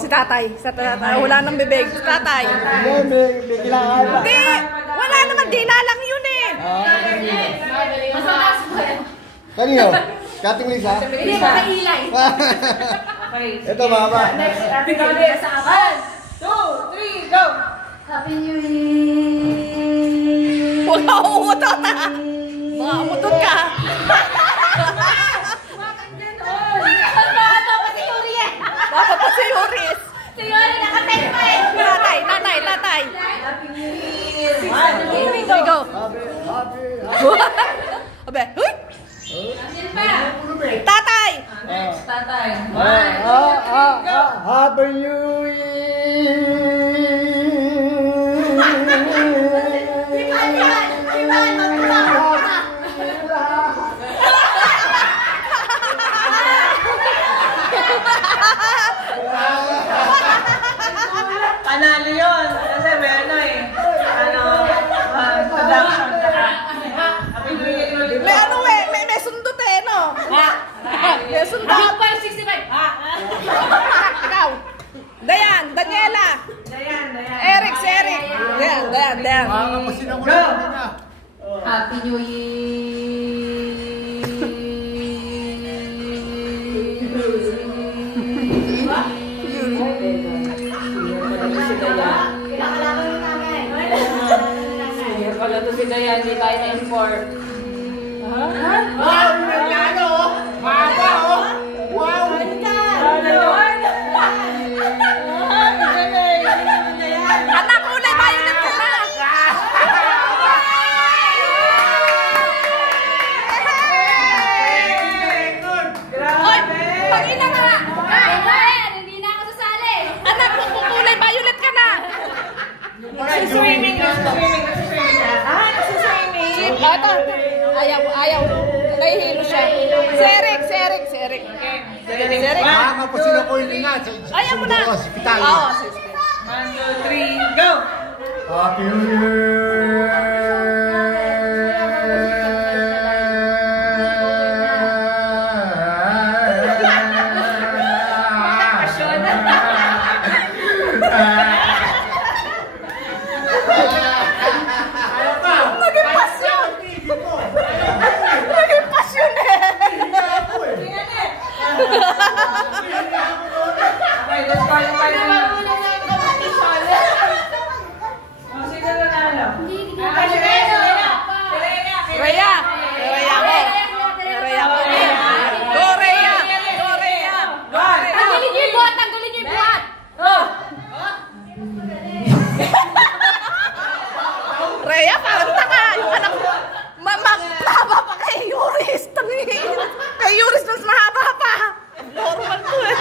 Si tatay. Sa tatay. Wala nang bibig. Si tatay. Hindi. Wala naman. Gina lang yun eh. Kanino? Kating Lisa? Hindi, makailay. Ito, mama. Next, happy birthday sa akin. 2, 3, go! Happy New Year! Huwag ka umutot ha. Baka umutot ka. Baka pa si Yuris. Si Yuri, nakatek pa eh! Tatay. Happy New Year! Go. Abe. Huy! Tatay. Next, tatay. Happy New Panalo yun! Kasi may ano eh. Production. Happy New Year ulit. May ano eh. May sundot eh no. May sundot. 2.65! Ikaw. Dayan. Daniela. Dayan. Eric. Si Eric. Dayan. Happy New Year! Pala to si Dayan, di tayo na-import. Anak, kulay violet ka na. Oy, pag-ina ka na. Hindi na ako sasali. Anak, kulay violet ka na. Nagsuswimming. Nagsuswimming. Ito. Ayaw. Nahihilo siya. Si Eric. Si Eric. Ayaw mo na. Oo, sis. 1, 2, 3, go! Happy New Year! Naging pasyon. Naging pasyon eh. Okay, let's qualify na. Sino nanalo? Si Rhea. Rhea ko. Go, Rhea. Tanggalin niyo yung buhat! Rhea, parang taka. Yung anak mo. Mahaba pa kay Yuris. Kay Yuris mas mahaba pa. Normal to eh.